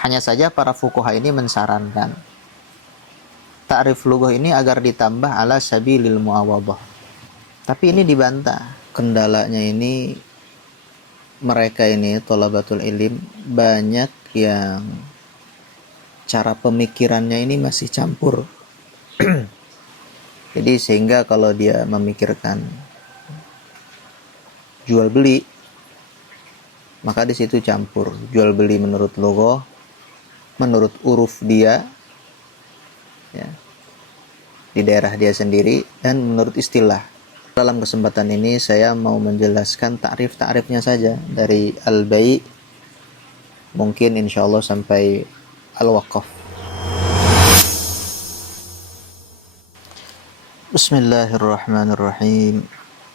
Hanya saja para fuqaha ini mensarankan ta'rif lughah ini agar ditambah ala sabilil muawadhah. Tapi ini dibantah. Kendalanya ini mereka ini thalabatul ilim banyak yang cara pemikirannya ini masih campur. Jadi sehingga kalau dia memikirkan jual beli, maka di situ campur jual beli menurut logo, menurut uruf dia, ya, di daerah dia sendiri, dan menurut istilah. Dalam kesempatan ini saya mau menjelaskan ta'rifnya saja dari al-bai', mungkin insyaallah sampai al-waqaf. Bismillahirrahmanirrahim.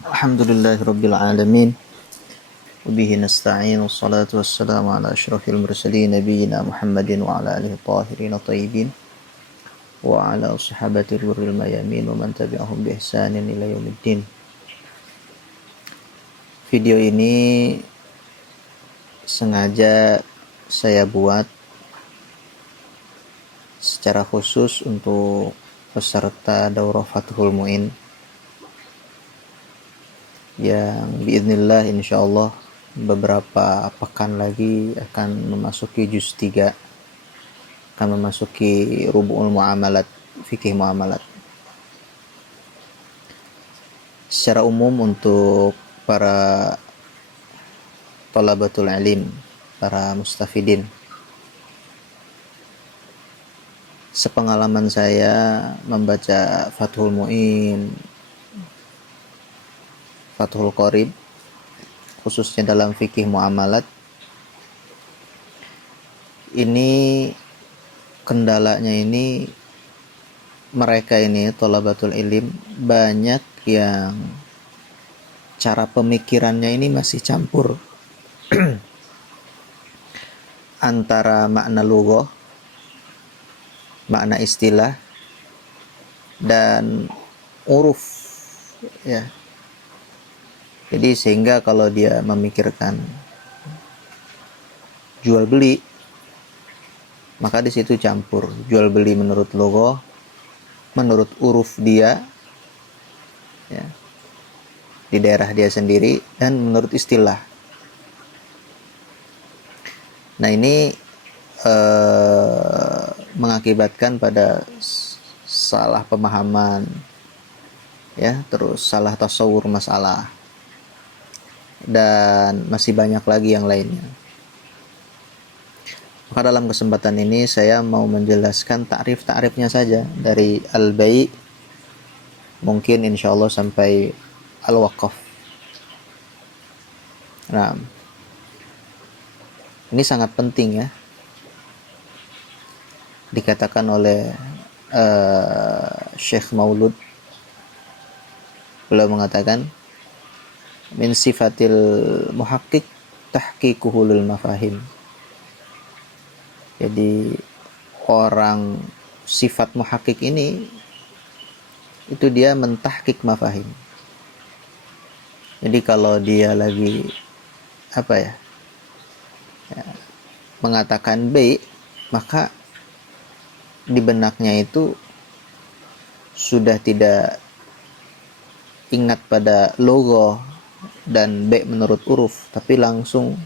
Alhamdulillahirabbil alamin. Wabihi nasta'in, wassalatu wassalamu ala asyrafil mursalin nabiyina Muhammadin wa ala alihi tahirin thayyibin wa ala sahabati ghurril mayamin wa man tabi'ahum bi ihsanin ila yaumiddin. Video ini sengaja saya buat secara khusus untuk peserta Daurah Fathul Mu'in yang biiznillah insyaallah beberapa pekan lagi akan memasuki juz 3, akan memasuki rubu'ul muamalat, fikih muamalat. Secara umum untuk para thalabatul ilim, para mustafidin, sepengalaman saya membaca Fathul Mu'in, Fathul Qorib, khususnya dalam fikih muamalat, ini kendalanya ini mereka ini thalabatul ilim banyak yang cara pemikirannya ini masih campur antara makna lughah, makna istilah, dan uruf, ya. Jadi sehingga kalau dia memikirkan jual beli, maka di situ campur jual beli menurut logo, menurut uruf dia, ya, di daerah dia sendiri, dan menurut istilah. Nah ini mengakibatkan pada salah pemahaman, ya, terus salah tasawur masalah, dan masih banyak lagi yang lainnya. Maka dalam kesempatan ini saya mau menjelaskan ta'rifnya saja dari al-bai', mungkin insyaallah sampai al-waqaf. Nah, ini sangat penting, ya. Dikatakan oleh Syekh Maulud, beliau mengatakan min sifatil muhaqqiq tahqiquhul mafahim. Jadi orang sifat muhaqqiq ini itu dia mentahqiq mafahim. Jadi kalau dia lagi mengatakan B, maka di benaknya itu sudah tidak ingat pada logo dan B menurut uruf, tapi langsung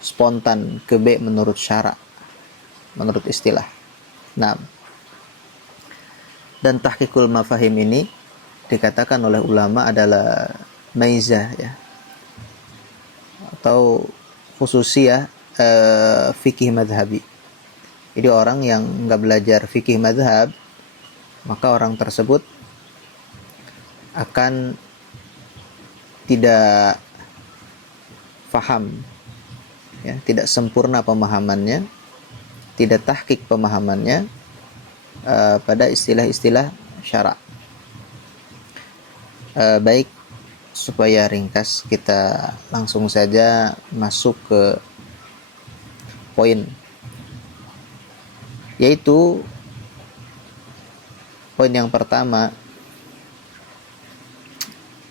spontan ke B menurut syara, menurut istilah. Nah, dan tahqiqul mafahim ini dikatakan oleh ulama adalah maizah, ya, atau khususiyah fikih madhabi. Jadi orang yang nggak belajar fikih madhab, maka orang tersebut akan tidak faham, ya, tidak sempurna pemahamannya, tidak tahqiq pemahamannya pada istilah-istilah syara'. Baik, supaya ringkas, kita langsung saja masuk ke poin, yaitu poin yang pertama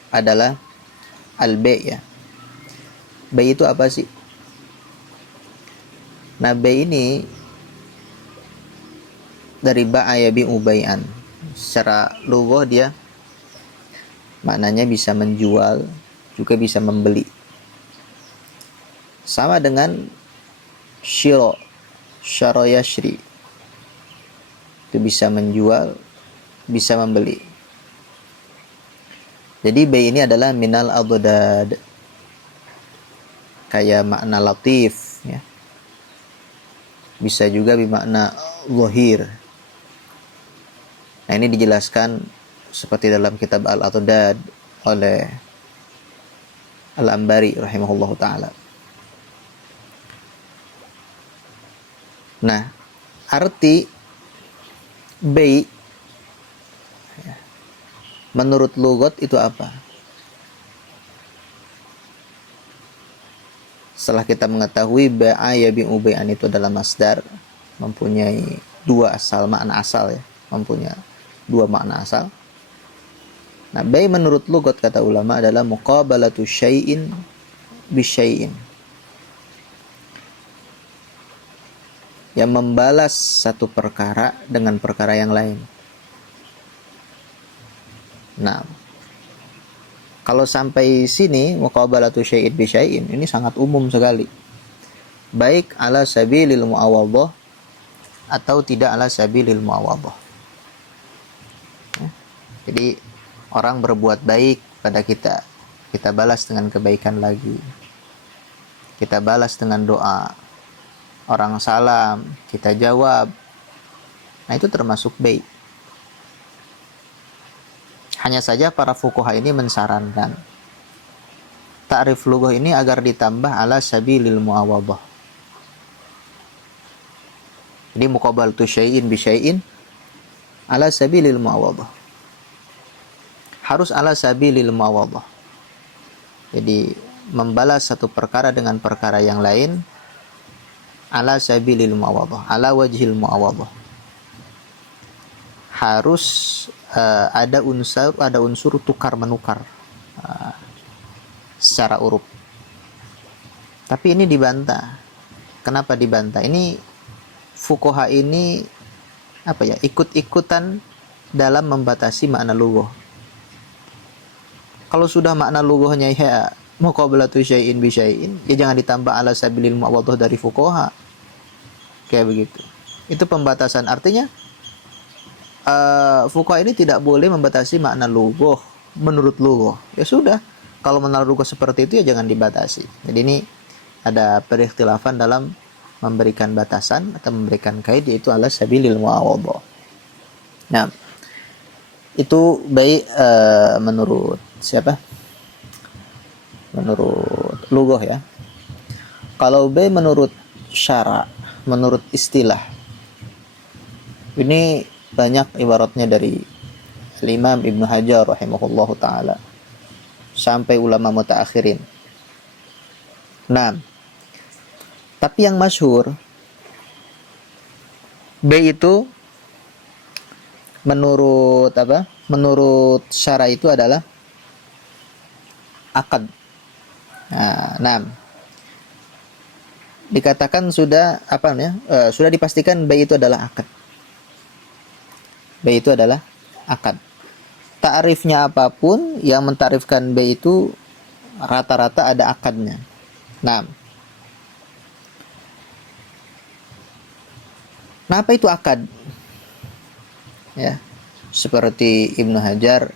adalah al-bai', ya. Bai' itu apa sih? Nah, bay ini dari ba'a yabi'u bay'an. Secara lughah dia maknanya bisa menjual, juga bisa membeli. Sama dengan syiro, syara yashri. Itu bisa menjual, bisa membeli. Jadi bay ini adalah minal adad. Kayak makna latif ya. Bisa juga bermakna zahir. Nah, ini dijelaskan seperti dalam kitab Al-Adad oleh Al-Ambari rahimahullahu taala. Nah, arti bay menurut lugat itu apa? Setelah kita mengetahui ba'a yabi'u bay'an itu adalah masdar, mempunyai dua asal, makna asal ya, mempunyai dua makna asal. Nah, bay menurut lugat kata ulama adalah muqabalatu syai'in bi syai'in. Yang membalas satu perkara dengan perkara yang lain. Nah, kalau sampai sini muqabalatu syai'in bi syai'in ini sangat umum sekali. Baik ala sabilil mu'awadhah atau tidak ala sabilil mu'awadhah. Jadi orang berbuat baik pada kita, kita balas dengan kebaikan lagi. Kita balas dengan doa. Orang salam, kita jawab. Nah, itu termasuk baik. Hanya saja para fuqaha ini mensarankan ta'rif lughah ini agar ditambah ala sabilil mu'awadhah. Jadi muqabalatu syai'in bi syai'in ala sabilil mu'awadhah. Harus ala sabilil mu'awadhah. Jadi membalas satu perkara dengan perkara yang lain ala sabilil mu'awadhah, ala wajhil mu'awadhah. Harus ada unsur tukar menukar secara uruf. Tapi ini dibantah. Kenapa dibantah? Ini fuqaha ini ikut-ikutan dalam membatasi makna lughah. Kalau sudah makna lughahnya ya muqabalatu syai'in bi syai'in, ya jangan ditambah ala sabilil mu'awadhah dari fuqaha. Kayak begitu. Itu pembatasan. Artinya fuqaha ini tidak boleh membatasi makna lughah menurut lughah. Ya sudah, kalau menurut lughah seperti itu ya jangan dibatasi. Jadi ini ada perikhtilafan dalam memberikan batasan atau memberikan kaid, yaitu ala sabilil mu'awadhah. Nah, itu baik menurut siapa? Menurut lughah ya. Kalau baik menurut syara, menurut istilah, ini banyak ibaratnya dari Imam Ibnu Hajar rahimahullahu taala sampai ulama mutaakhirin. Nah, tapi yang masyhur B itu menurut menurut syara itu adalah akad. Nah, dikatakan sudah sudah dipastikan B itu adalah akad. B itu adalah akad. Ta'rifnya apapun, yang mentarifkan B itu rata-rata ada akadnya. Nah, apa itu akad? Ya, seperti Ibnu Hajar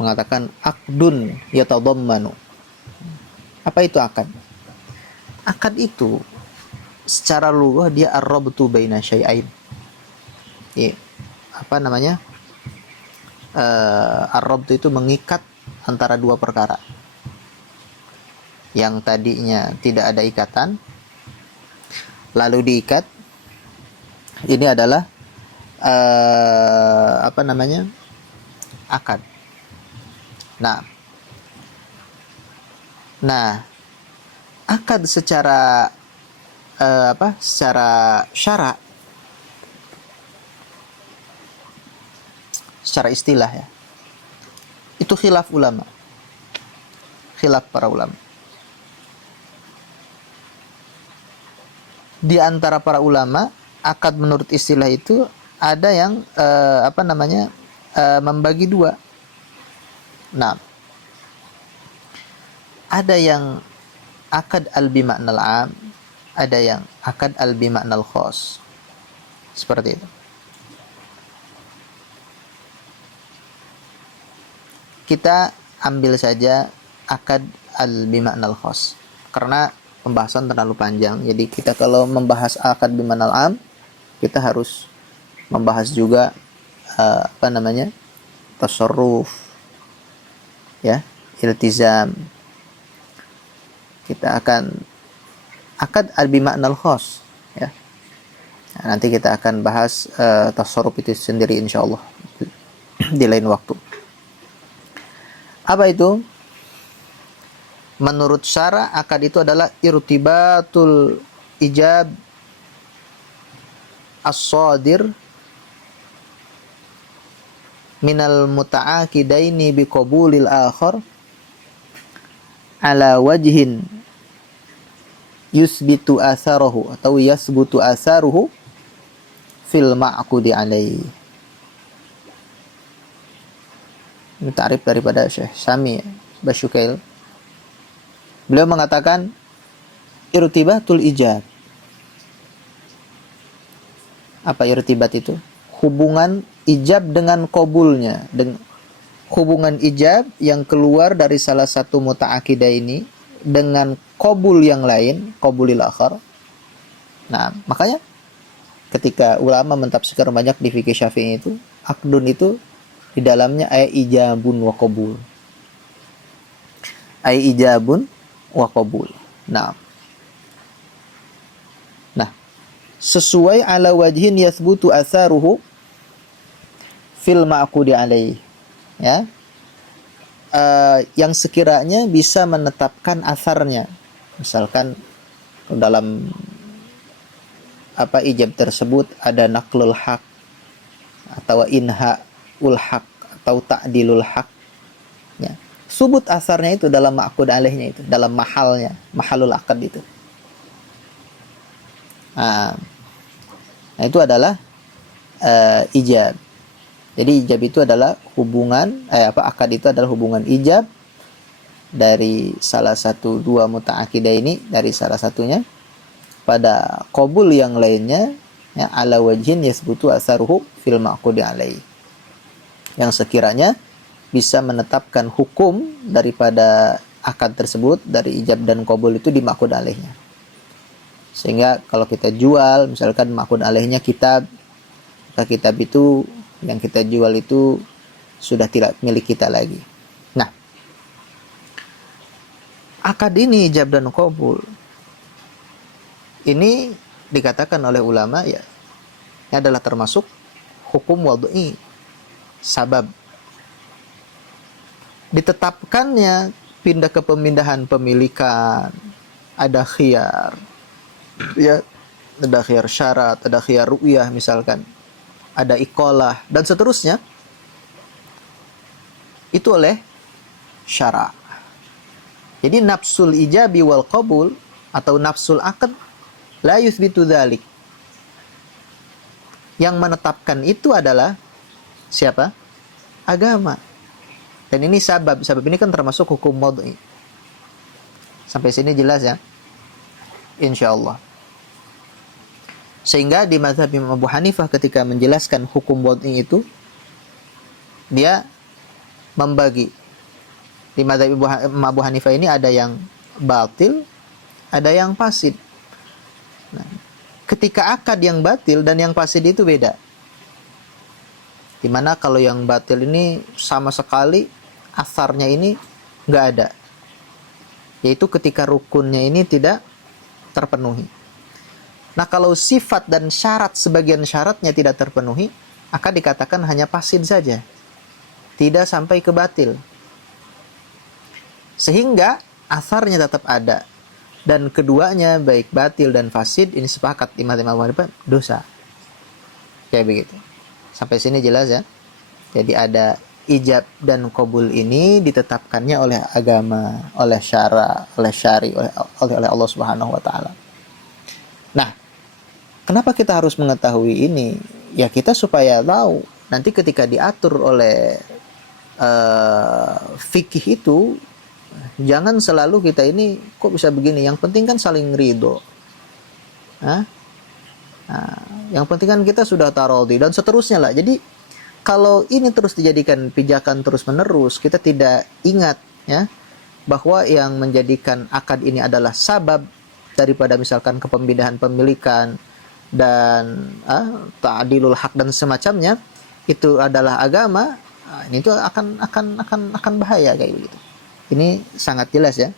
mengatakan akdun yatadammanu. Apa itu akad? Akad itu secara lughah dia ar-rabtu baina syai'ain. Ya, ar-rabtu itu mengikat antara dua perkara. Yang tadinya tidak ada ikatan lalu diikat. Ini adalah akad. Nah, akad secara syara, secara istilah ya, itu khilaf ulama, khilaf para ulama. di antara para ulama, akad menurut istilah itu ada yang membagi dua. Nah, ada yang akad al bima'nal am, ada yang akad al bima'nal khos. Seperti itu. Kita ambil saja akad al bima'nal khos, karena pembahasan terlalu panjang. Jadi kita kalau membahas akad bima'nal am, kita harus membahas juga tasarruf, ya, iltizam. Kita akan akad al bima'nal khos, ya. Nah, nanti kita akan bahas tasarruf itu sendiri insyaallah di lain waktu. Apa itu? Menurut syara, akad itu adalah irtibatul ijab as-sadir minal muta'akidaini biqabulil akhar ala wajhin yusbitu asaruhu atau yasbutu asaruhu fil ma'qudi alaihi. Ini ta'rif daripada Syekh Sami Basyukail. Beliau mengatakan irtibatul ijab. Apa irtibat itu? Hubungan ijab dengan qabulnya. Hubungan ijab yang keluar dari salah satu muta'akidah ini dengan qabul yang lain, qabulil akhar. Nah, makanya ketika ulama mentafsirkan banyak di fikih Syafi'i itu, akdun itu di dalamnya ay ijabun wa qabul. Ay ijabun wa qabul. Nah, sesuai ala wajhin yathbutu atharuhu fil ma'qudi alaihi, ya, yang sekiranya bisa menetapkan asarnya. Misalkan dalam ijab tersebut ada naqlul haq atau inhaul haq atau ta'dilul haq, ya. Subut asarnya itu dalam ma'qud alaihnya, itu dalam mahalul akad itu. Nah, itu adalah ijab. Jadi ijab itu adalah hubungan akad itu adalah hubungan ijab dari salah satu dua muta'akidah ini, dari salah satunya pada qabul yang lainnya, ya, ala wajhin yasbutu asaruhu fil ma'qudi alaihi, yang sekiranya bisa menetapkan hukum daripada akad tersebut, dari ijab dan qabul itu di ma'qud alaihnya. Sehingga kalau kita jual, misalkan ma'qud alaihnya kitab, maka kitab itu yang kita jual itu sudah tidak milik kita lagi. Nah, akad ini ijab dan qabul ini dikatakan oleh ulama, ya, ini adalah termasuk hukum wad'i, sabab ditetapkannya pindah ke pemindahan pemilikan, ada khiyar, ya, ada khiyar syarat, ada khiyar ru'yah misalkan, ada iqalah dan seterusnya, itu oleh syara. Jadi nafsul ijabi wal qabul atau nafsul aqd la yuthbitu dzalik. Yang menetapkan itu adalah siapa? Agama. Dan ini sabab ini kan termasuk hukum wad'i. Sampai sini jelas ya? Insyaallah. Sehingga di mazhab Imam Abu Hanifah ketika menjelaskan hukum wad'i itu, dia membagi. Di mazhab Imam Abu Hanifah ini ada yang batil, ada yang fasid. Nah, ketika akad yang batil dan yang fasid itu beda. Dimana kalau yang batil ini sama sekali asarnya ini nggak ada, yaitu ketika rukunnya ini tidak terpenuhi. Nah, kalau sifat dan syarat, sebagian syaratnya tidak terpenuhi, akan dikatakan hanya fasid saja, tidak sampai ke batil, sehingga asarnya tetap ada. Dan keduanya, baik batil dan fasid, ini sepakat di mazhab Imam Abu Hanifah dosa. Kayak begitu. Sampai sini jelas ya. Jadi ada ijab dan qabul ini ditetapkannya oleh agama, oleh syara, oleh syari, oleh Allah Subhanahu wa taala. Nah, Kenapa kita harus mengetahui ini? Ya kita supaya tahu nanti ketika diatur oleh fikih itu, jangan selalu kita ini kok bisa begini. Yang penting kan saling ridho. Nah, yang penting kan kita sudah tarodhi dan seterusnya lah. Jadi kalau ini terus dijadikan pijakan terus menerus, kita tidak ingat ya bahwa yang menjadikan akad ini adalah sabab daripada misalkan kepindahan pemilikan dan ta'dilul hak dan semacamnya, itu adalah agama. Ini tuh akan bahaya kayak gitu. Ini sangat jelas ya,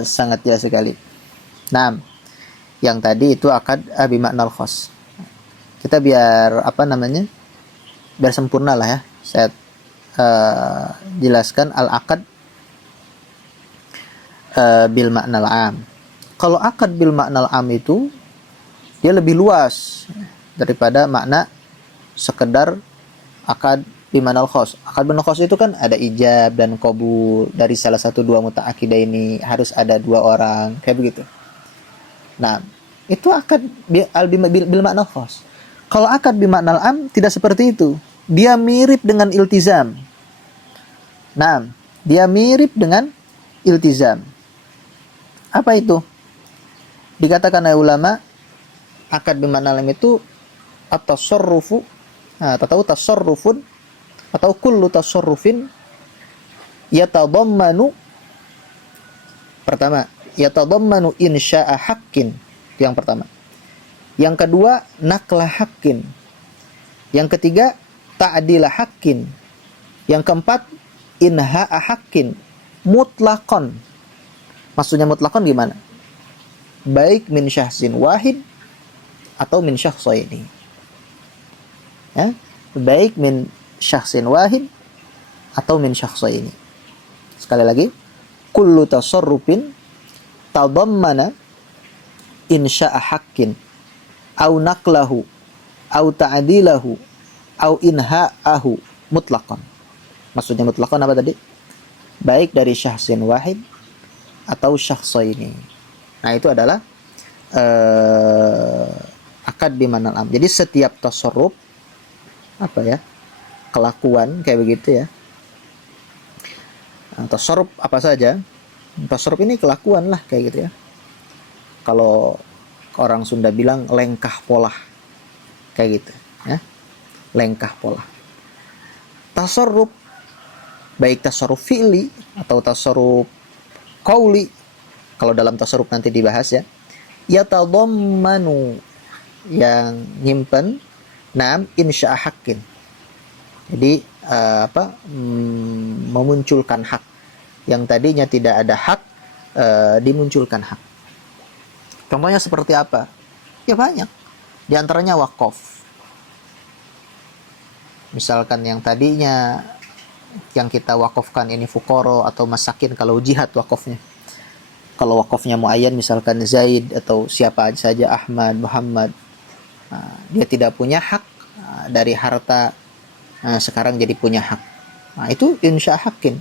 sangat jelas sekali. Nah, yang tadi itu akad bimaknal khos. Kita biar biar sempurna lah ya, saya jelaskan al akad bil maknal am. Kalau akad bil maknal am itu dia lebih luas daripada makna sekedar akad bimaknal khos. Akad bimaknal khos itu kan ada ijab dan qabul, dari salah satu dua muta'akidah ini harus ada dua orang, kayak begitu. Nah, itu akad bil maknal khos. Kalau akad bil maknal am tidak seperti itu. Dia mirip dengan iltizam. Nah, dia mirip dengan iltizam. Apa itu? Dikatakan oleh ulama, akad bil maknal am itu at-tasarrufu, atau tasarrufun, atau kullu tasarrufin yatadammanu, pertama yatadammanu insya'a haqqin, itu yang pertama. Yang kedua nakla haqqin. Yang ketiga ta'dila haqqin. Yang keempat inha'a haqqin mutlaqan. Maksudnya mutlaqan gimana? Baik min syahsin wahid atau min syakhsaini. Ya, baik min syahsin wahid atau min syakhsaini. Sekali lagi, kullu tasarrufin tadammana insya'a haqqin au naqlahu au ta'dilahu au inha'ahu mutlaqan. Maksudnya mutlaqan apa tadi? Baik dari syahsin wahid atau syakhsaini. Nah, itu adalah akad bimanal am. Jadi setiap tasarruf kelakuan kayak begitu ya. Nah, tasarruf apa saja? Tasarruf ini kelakuan lah kayak gitu ya. Kalau orang Sunda bilang lengkah pola kayak gitu ya. Lengkah pola. Tasarruf baik tasarruf fi'li atau tasarruf qauli. Kalau dalam tasarruf nanti dibahas ya. Yatadammanu, yang nyimpen insya'a haqqin. Jadi memunculkan hak. Yang tadinya tidak ada hak, dimunculkan hak. Contohnya seperti apa? Ya banyak. Di antaranya wakaf. Misalkan yang tadinya yang kita wakafkan ini fuqara atau masakin, kalau jihad wakafnya. Kalau wakafnya muayyan misalkan Zaid atau siapa saja, Ahmad, Muhammad, dia tidak punya hak dari harta, sekarang jadi punya hak. Nah, itu insya haqqin.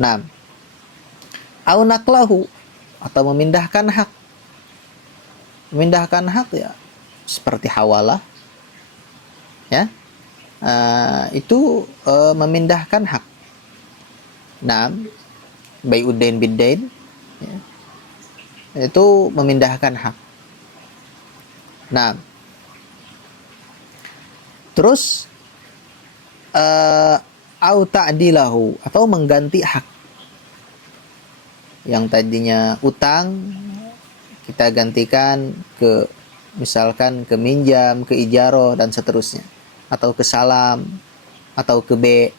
Nah, au naqlahu, atau memindahkan hak. Memindahkan hak ya seperti hawalah. Ya. Itu memindahkan hak. Nah, bai'udain biddain, ya, itu memindahkan hak. Nah, terus au ta'dilahu, atau mengganti hak. Yang tadinya utang kita gantikan ke misalkan ke minjam, ke ijaro dan seterusnya, atau ke salam, atau ke B.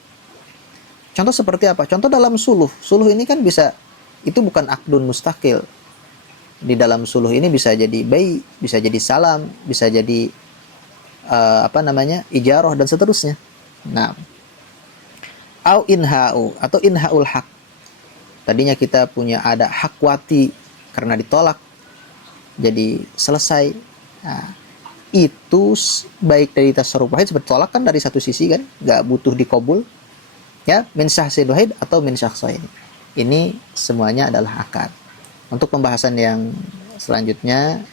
Contoh seperti apa? Contoh dalam suluh. Suluh ini kan bisa, itu bukan akdun mustaqil. Di dalam suluh ini bisa jadi bai, bisa jadi salam, bisa jadi ijaroh dan seterusnya. Nah, au inha'u, atau inha'ul hak. Tadinya kita punya ada hak wati karena ditolak, jadi selesai. Nah, itu baik dari tasarruf wahid, seperti tolak kan dari satu sisi kan, nggak butuh dikabul. Ya, min syahsin wahid atau min syakhsaini. Ini semuanya adalah akad. Untuk pembahasan yang selanjutnya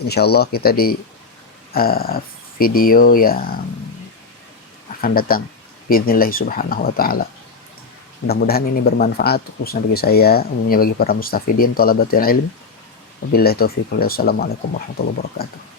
insyaallah kita di video yang akan datang biidznillah subhanahu wa ta'ala. Mudah-mudahan ini bermanfaat khususnya bagi saya, umumnya bagi para mustafidin, thalabatul ilm. Wabillahi taufiq. Wassalamualaikum warahmatullahi wabarakatuh.